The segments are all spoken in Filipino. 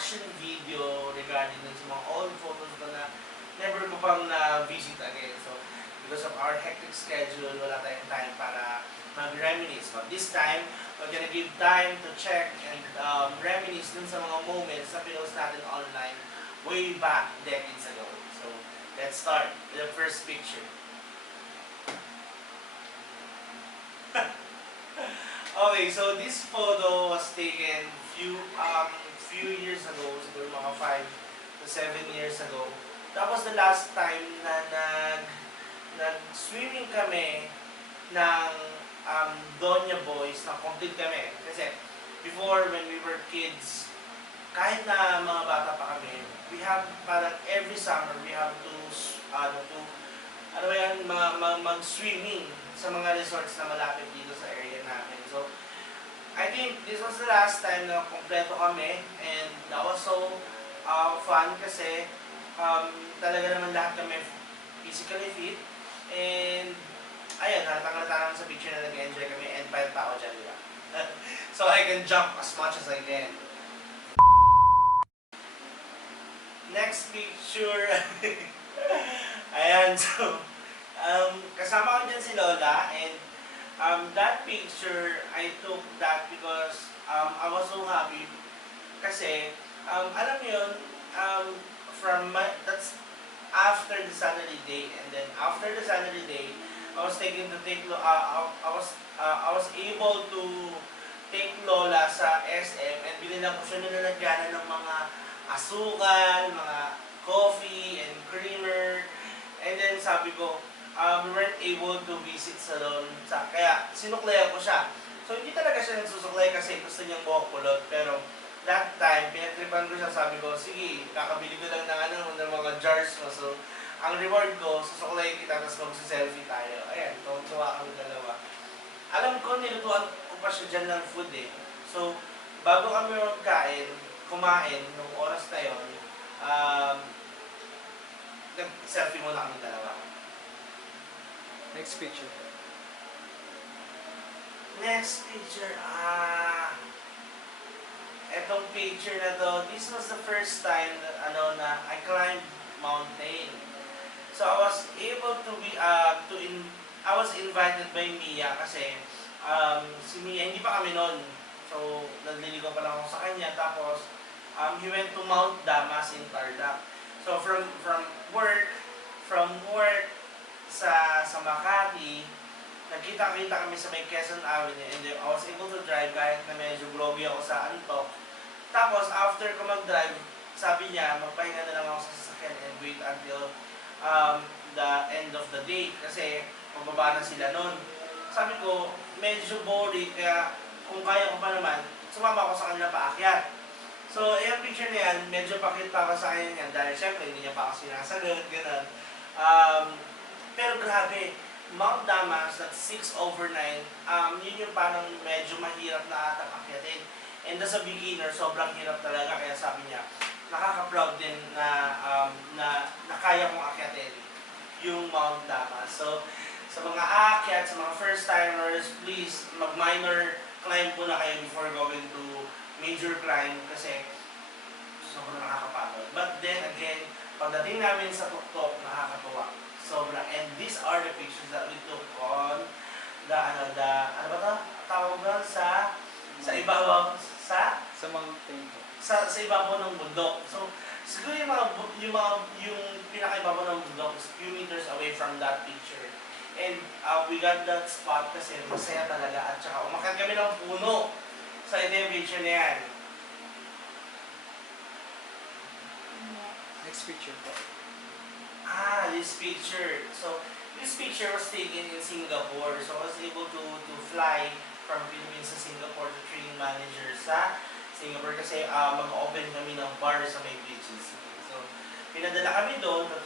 reaction video regarding dun sa mga old photos ko na never ko pang na-visit again. So, because of our hectic schedule, wala tayong time para mag-reminisce. But this time, we're gonna give time to check and reminisce dun sa mga moments na pinost natin online way back decades ago. So, let's start with the first picture. Okay, so this photo was taken few years ago, siguro mga 5 to 7 years ago. That was the last time na nag-swimming kami ng Doña Boys, na complete kami. Kasi before, when we were kids, kahit na mga bata pa kami, we have, parang every summer, we have to mag-swimming sa mga resorts na malapit dito sa area namin. So, I think this was the last time na kompleto kami, and that was so fun kasi talaga naman lahat kami physically fit, and ayun, halatang-halata naman sa picture na nag-enjoy kami, and payat pa ako dyan, diba? So I can jump as much as I can. Next picture. Ayan, so kasama ko dyan si Lola, and that picture, I took that because I was so happy kasi alam mo yun, that's after the Saturday day, and then after the Saturday day, I was able to take Lola sa SM, and binilang ko siya na nalagyanan ng mga asukal, mga coffee and creamer, and then sabi ko, we weren't able to visit salon, kaya sinuklayan ko siya. So hindi talaga siya nagsusuklay kasi gusto niyang buhok kulot, pero that time, pinatripan ko siya, sabi ko, sige, kakabili ko lang ng mga jars mo. So, ang reward ko, susuklayin kita, tapos magsa-selfie tayo. Ayan, tuwa kami dalawa. Alam ko, nilutuan ko pa siya dyan ng food eh. So, bago kami kumain, nung oras na yun, nag-selfie muna kami dalawa. Next picture. Next picture, etong picture na to, this was the first time that, na I climbed mountain. So I was able to I was invited by Mia kasi si Mia, hindi pa kami noon. So nagliligaw pa lang ako sa kanya, tapos he went to Mount Damas in Tarlac. So from work sa Makati, nagkita-kita kami sa may Quezon Avenue, and then I was able to drive kahit na medyo groggy ako sa antok. Tapos after ko mag-drive, sabi niya, magpahinga na lang ako sa sasakyan and wait until the end of the day kasi magbaba na sila nun. Sabi ko, medyo boring, kaya kung kaya ko pa naman, sumama ako sa kanila paakyat. So, yung picture na yan, medyo pakit pa ako sa kanya yan dahil syempre hindi niya pa ako sinasagot, gano'n. Pero grabe, Mount Damas, that's 6/9, yun yung parang medyo mahirap na atang akyatin. And as a beginner, sobrang hirap talaga, kaya sabi niya, nakaka-proud din na kaya kong akyatin yung Mount Damas. So, sa mga aakyat, sa mga first-timers, please, mag-minor climb muna kayo before going to major climb kasi sobrang nakakapagod. But then again, pagdating namin sa tuktok, nakakatuwa. Sobra. And these are the pictures that we took on tawag doon sa ibabaw, sa mountain. Sa ibabaw ng bundok. So, siguro yung pinakaibabaw ng bundok is few meters away from that picture. And we got that spot kasi masaya talaga, at saka umakyat kami ng puno sa picture na yan. Next picture po. This picture. So, this picture was taken in Singapore. So, I was able to fly from Philippines sa Singapore to training manager sa Singapore kasi mag-open kami ng bar sa may beaches. So, pinadala kami doon to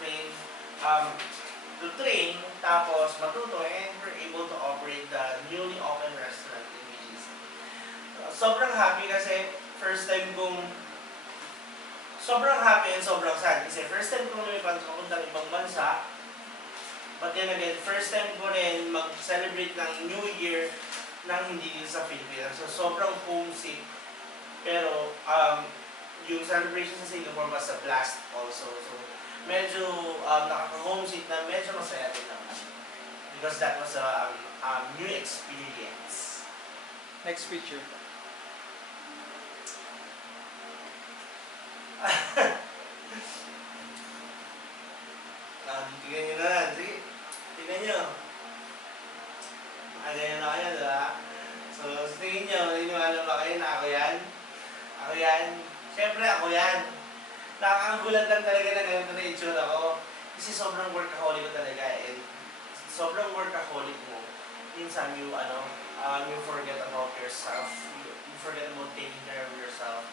train, tapos matuto, and we're able to operate the newly open restaurant in BGC. Sobrang happy kasi sobrang happy and sobrang sad kasi first time ko lumipad sa ibang bansa, but then again, first time ko rin mag-celebrate ng New Year nang hindi din sa Pilipinas. So sobrang homesick, pero yung celebration sa Singapore was a blast also. So, medyo nakaka-homesick na medyo masaya din naman. Because that was a new experience. Next picture. Tignan nyo na. Sige, tignan nyo. Ganyan na kayo, diba? So, sa tingin nyo, naniniwala ba kayo na ako yan? Ako yan? Siyempre ako yan. Nakakagulat lang talaga na ganito na itsura ko. Kasi sobrang workaholic ko talaga. And sobrang workaholic mo. Minsan you, you forget about yourself. You forget about taking care of yourself.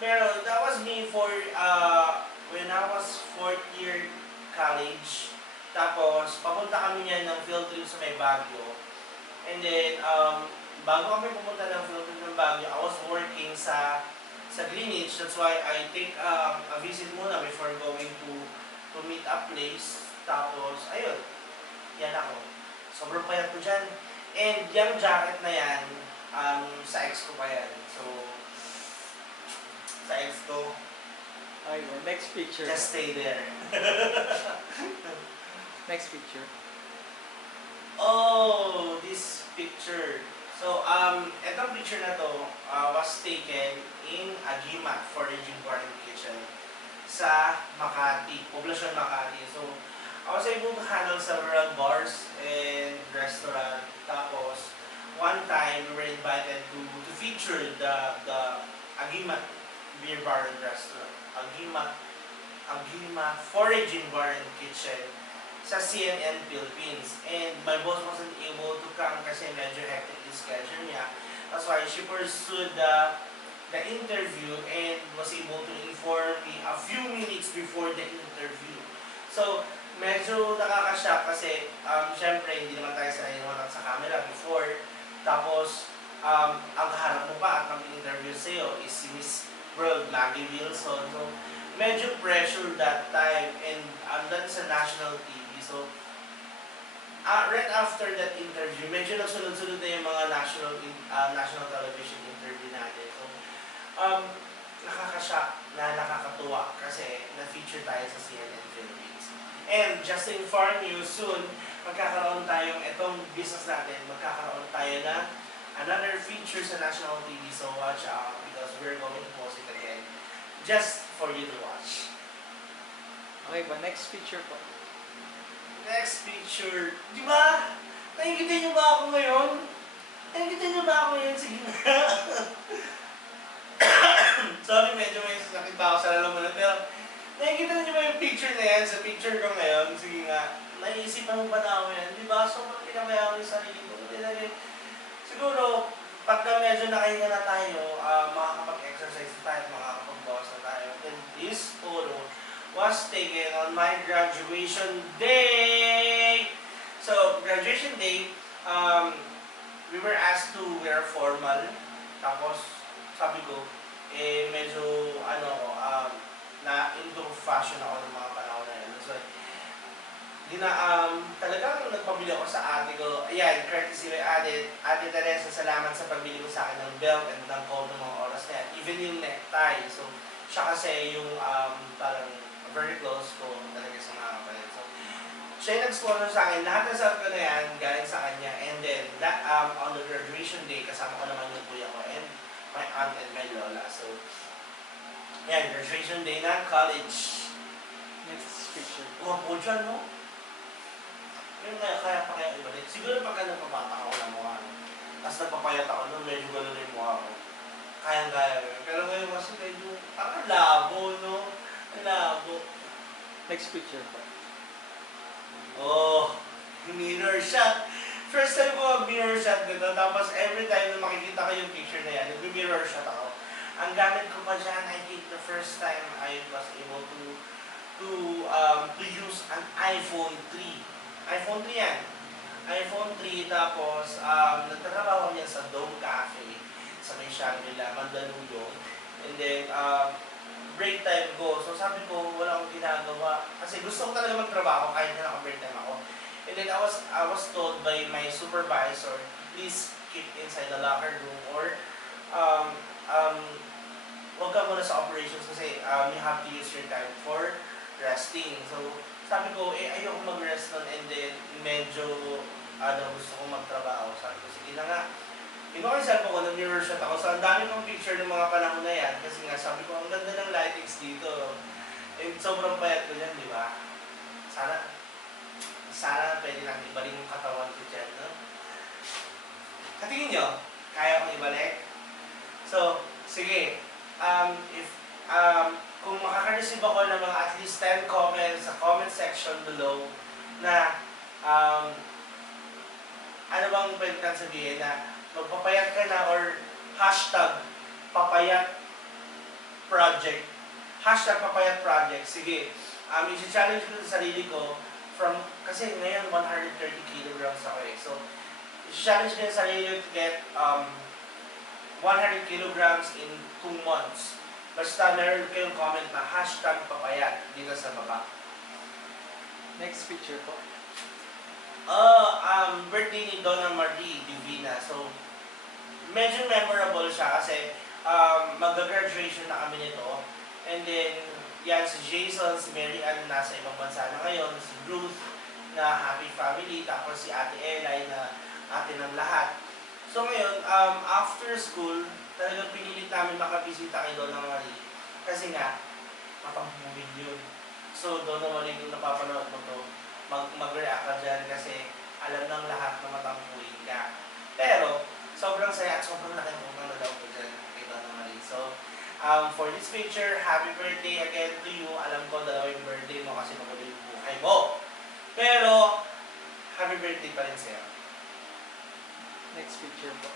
Pero that was me when I was 4th year college. Tapos, papunta kami niyan ng field trip sa may Baguio. And then, bago kami pumunta ng field trip ng Baguio, I was working sa Greenwich. That's why I take a visit muna before going to meet a place. Tapos, ayun, yan ako. Sobrang payat ko dyan. And yung jacket na yan, sa ex ko pa yan. So, sa ex ko, Okay, next picture. just stay there. Next picture. Oh, this picture. So, etong picture na to was taken in Agimat Foraging Garden Kitchen sa Makati, Poblacion Makati. So, I was able to handle several bars and restaurant. Tapos, one time we were invited to feature the Agimat Beer Bar and Restaurant. Agimat Foraging Bar and Kitchen sa CNN Philippines. And my boss wasn't able to come kasi medyo hectic yung schedule niya. That's why she pursued the interview and was able to inform me a few minutes before the interview. So, medyo nakaka-shock kasi syempre hindi naman tayo sanay naman sa camera before. Tapos, ang kaharap mo pa at mag-interview sa'yo is si Miss World, Maggie Wilson. So, medyo pressure that time and done sa national TV. So, right after that interview, medyo nagsunod-sunod na yung mga national television interview natin. So, nakaka-shock na nakakatuwa kasi na-feature tayo sa CNN Philippines. And just to inform you, soon, magkakaroon tayong itong business natin, magkakaroon tayo na another feature sa national TV. So, watch out because we're going to post it again just for you to watch. Okay ba? Next picture po. Next picture. Di ba? Nakikita niyo ba ako ngayon? Nakikita niyo ba ako ngayon? Sige na. Sorry, medyo may sakit pa ako sa lalamunan. Pero, nakikita niyo ba yung picture na yan? Sa picture ko ngayon, sige nga, naisipan mo ba na ako yan? Di ba? Sobrang pinakaya ko yung sarili ko. Siguro, pagka medyo nakahinga na tayo, makakapag-exercise na tayo, makakapag-bawas na tayo. And this photo was taken on my graduation day. So, graduation day, we were asked to wear formal. Tapos, sabi ko, medyo, na into fashion ako ng mga panahon na yun. So, talagang nagpabili ako sa ate ko. Ayan, courtesy by Ate Teresa, salamat sa pagbili ko sa akin ng belt and ng coat ng mga oras na yan. Even yung necktie. So, siya kasi yung parang very close ko talaga sa mga kapatid. So, siya yung nag-sponsor sa akin. Lahat ng suot ko na yan, galing sa kanya. And then, on the graduation day, kasama ko naman yung kuya ko and my aunt and my lola. So, yan, graduation day ng college. Next picture. Po dyan, no? Yung kaya pa kaya ibalik. Siguro pagka nagpapata ako ng mukha, no? Tapos nagpapayat ako, no? Medyo gano'n yung mukha ko. Kayang-kaya. Pero ngayon kasi medyo, parang labo, no? Labo. Next picture po. Oh, mirror shot. First time ko mirror shot nito. Tapos every time na makikita ko yung picture na yan, nag-mirror shot ako. Ang gamit ko pa dyan, I think the first time I was able to use an iPhone 3. iPhone 3 yan. iPhone 3, tapos nagtatrabaho niya sa Dome Cafe sa may Shangri-La, Mandaluyong. And then, break time ko. So sabi ko, wala akong ginagawa. Kasi gusto ko talaga magtrabaho kahit na naka-break time ako. And then I was told by my supervisor, please keep inside the locker room or huwag ka muna sa operations kasi you have to use your time for resting. So, sabi ko, ayoko mag-rest nun and then medyo, gusto kong magtrabaho. Sabi ko, sige na nga. Kinuha ko yung cellphone ko, nag-mirror shot ako. So, ang dami kong picture ng mga panahon na yan. Kasi nga, sabi ko, ang ganda ng lightings dito. And sobrang payat ko yan, di ba? Sana pwede lang ibalik yung katawan ko dyan, no? Katingin nyo, kaya kong ibalik? So, sige. Kung makaka-receive ako ng mga at least 10 comments sa comment section below na ano bang pwede kang sabihin na magpapayat ka na or hashtag papayat project. Hashtag papayat project. Sige. I-challenge ko sa sarili ko kasi ngayon 130 kilograms ako eh. So, i-challenge ko sa sarili to get 100 kilograms in 2 months. Basta meron kayong comment na hashtag papayat dito sa baba. Next picture po. Birthday ni Donna Marie Divina. So, medyo memorable siya kasi mag-graduation na kami nito. And then, yan si Jason, si Mary Ann nasa ibang bansa na ngayon, si Ruth na happy family, tapos si Ate Eli na ate ng lahat. So ngayon, after school, talagang pinilit namin makabisita kay Donna Marie. Kasi nga, mapampuhin yun. So, Donna Marie, kung napapanood mo to, mag-react ka dyan kasi alam ng lahat na matampuhin ka. Pero, sobrang saya at sobrang laking utang na daw ko dyan kay Donna Marie. So, for this picture, happy birthday again to you. Alam ko, dalawa yung birthday mo kasi magulo yung buhay mo. Pero, happy birthday pa rin sa'yo. Next picture po.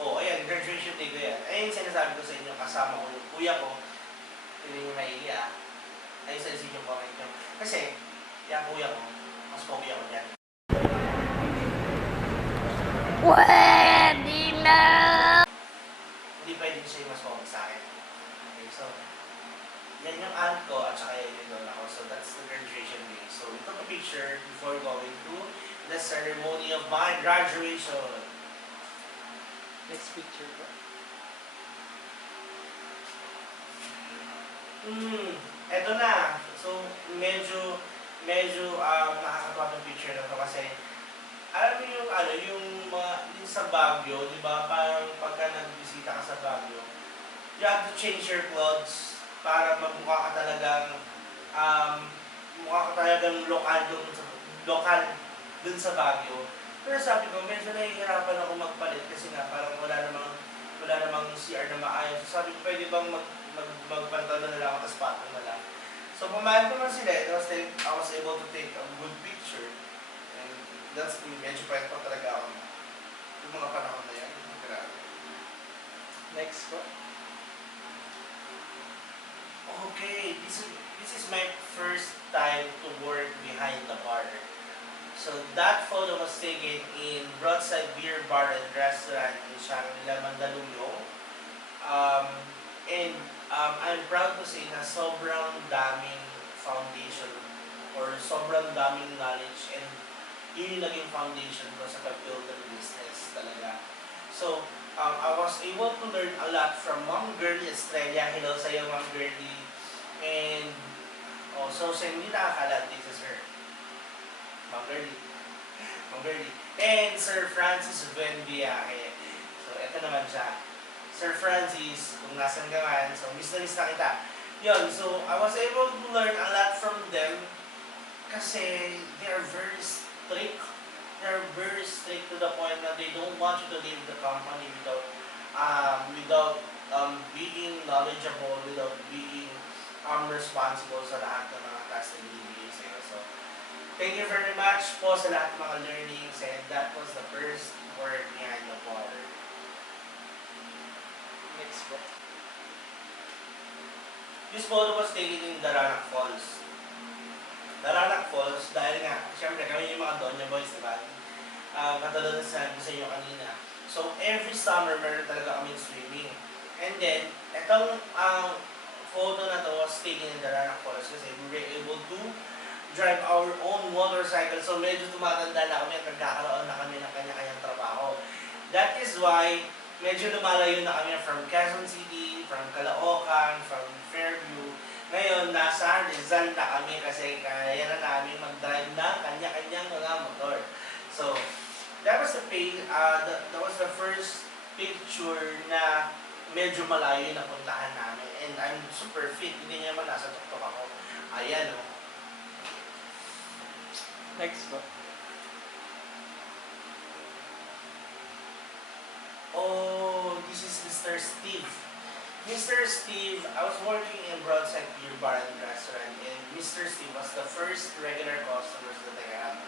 Oh, ayan, graduation day ko yan. Ayun sinasabi ko sa inyo, kasama ko yung kuya ko. Hindi nyo naiiya. Ayun sa inyo comment nyo. Kasi, yung kuya ko, mas pogi ako dyan. Pwede na! Hindi pwede siya yung mas pogi sa akin. Okay, so, yan yung aunt ko at saka yan yung lola ko. So, that's the graduation day. So, we took a picture before going to the ceremony of my graduation. Next picture po. Eto na. So, medyo nakakatawa ng picture na to kasi alam mo yung sa Baguio, di ba? Parang pagka nagbisita ka sa Baguio, you have to change your clothes para magmukha ka talagang lokal dun sa Baguio. Pero sabi ko, medyo nahihirapan ako magpalit kasi nga parang wala namang CR na maayos. So sabi ko, pwede bang magpantalon na lang ako, tapos patong na lang. So pumayag naman sila, I was able to take a good picture. And that's medyo pwede pa talaga ako. Yung mga panahon na yan, grabe. Next po. Okay, this is my first time to work behind the bar. So that photo was taken in Broadside Beer Bar and Restaurant in Shangri-La, Mandaluyong. I'm proud to say na sobrang daming foundation or sobrang daming knowledge and yun yung naging foundation ko sa pag-build ng business talaga. So, I was able to learn a lot from Ma'am Girlie Estrella. Hello sa iyo, Ma'am Girlie. And also, siya hindi nakakala, this is her. Ma'am Girlie. And Sir Francis Buenviaje. So, eto naman siya. Sir Francis, kung nasan ka man, so miss na kita. Yun, so I was able to learn a lot from them kasi they are very strict. They are very strict to the point that they don't want you to leave the company without being knowledgeable, without being responsible sa lahat ng mga tasks na binibigay sa'yo. So, thank you very much po sa lahat ng mga learnings and that was the first word behind the water. Next po. This photo was taken in Daranac Falls. Daranac Falls, dahil nga, syempre kami yung mga Doña Boys, diba? Katulad na sinabi sa inyo kanina. So, every summer, meron talaga kami swimming. And then, itong photo na to was taken in Daranac Falls kasi we were able to drive our own motorcycle. So, medyo tumatanda na kami at nagkakaroon na kami ng kanya-kanyang trabaho. That is why medyo lumalayo na kami from Quezon City, from Caloocan, from Fairview. Ngayon, nasa Rizal na kami kasi kaya na namin mag-drive na kanya-kanyang mga motor. So, that was that was the first picture na medyo malayo na puntahan namin. And I'm super fit. Hindi niya naman nasa tuktok ako. Ayan o. Next po. Oh, this is Mr. Steve. Mr. Steve, I was working in Broadside Beer Bar and Restaurant, and Mr. Steve was the first regular customers that I had.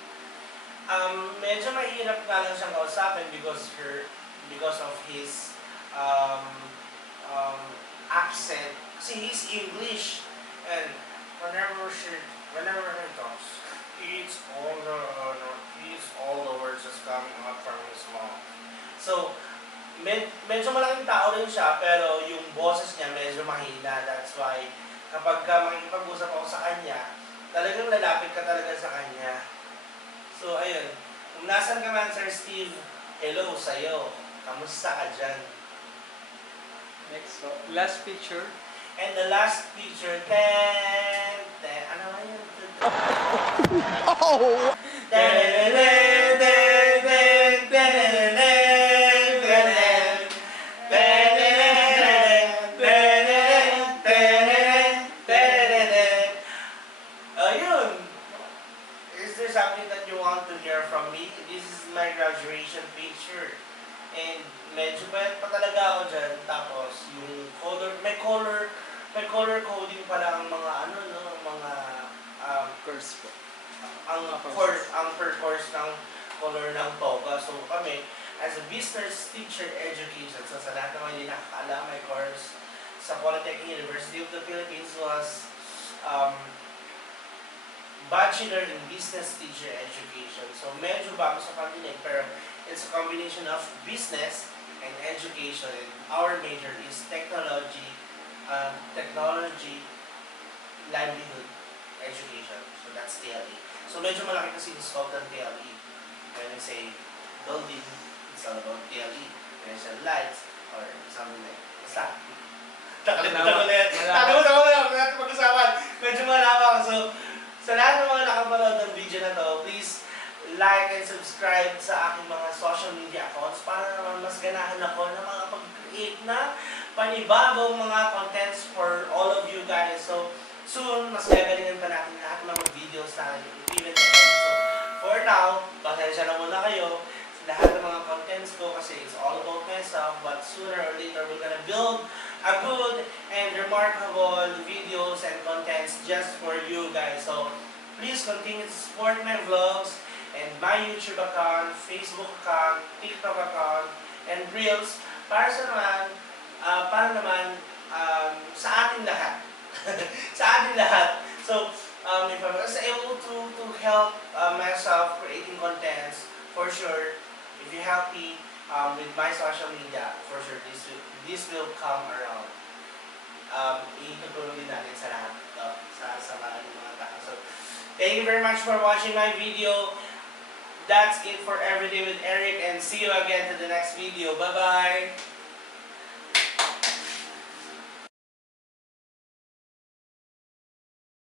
Medyo mahirap nga lang siyang kausapin because of his accent. Kasi he's English, and whenever he talks, it's all the words just coming out from his mouth. So, medyo malaking tao rin siya, pero yung boses niya medyo mahina. That's why, kapag makikipag-usap ako sa kanya, talagang lalapit ka talaga sa kanya. So, ayun. Kung nasan ka man, Sir Steve, hello sa'yo. Kamusta ka dyan? Next po. Last picture. And the last picture, ano ba yun? Oh! Ayun. Is there something that you want to hear from me? This is my graduation picture. And medyo payat pa talaga ako dyan. Tapos, yung may color coding pala ang mga mga Course po. ang per course ng color ng toga. So kami, as a business teacher education, so sa lahat naman hindi nakakaalam, my course sa Polytechnic University of the Philippines was Bachelor in Business Teacher Education. So medyo bago sa pandinig, pero it's a combination of business and education. And our major is technology, livelihood, education. So that's TLE. So medyo malaki kasi yung scope ng TLE. When we say building, it's all about TLE. When we say lights, or something like basta. Nakalimutan ko na natin pag-usapan. Medyo malawak. So, sa lahat ng mga nakapanood ng video na to, please like and subscribe sa aking mga social media accounts para naman mas ganahan ako na mga pag-create na panibagong mga contents for all of you guys. So, soon, mas gagalingan pa natin lahat ng mga videos natin, even the end. So, for now, pasensya na muna kayo sa lahat ng mga contents ko kasi it's all about myself, but sooner or later, we're gonna build a good and remarkable videos and contents just for you guys. So, please continue to support my vlogs and my YouTube account, Facebook account, TikTok account, and Reels para naman sa ating lahat. Sa ating lahat. So, if I was able to help myself creating contents, for sure, if you help me with my social media, for sure, this will come around. Itutulong din natin sa lahat sa mga tao. So, thank you very much for watching my video. That's it for Everyday with Eric, and see you again to the next video. Bye-bye!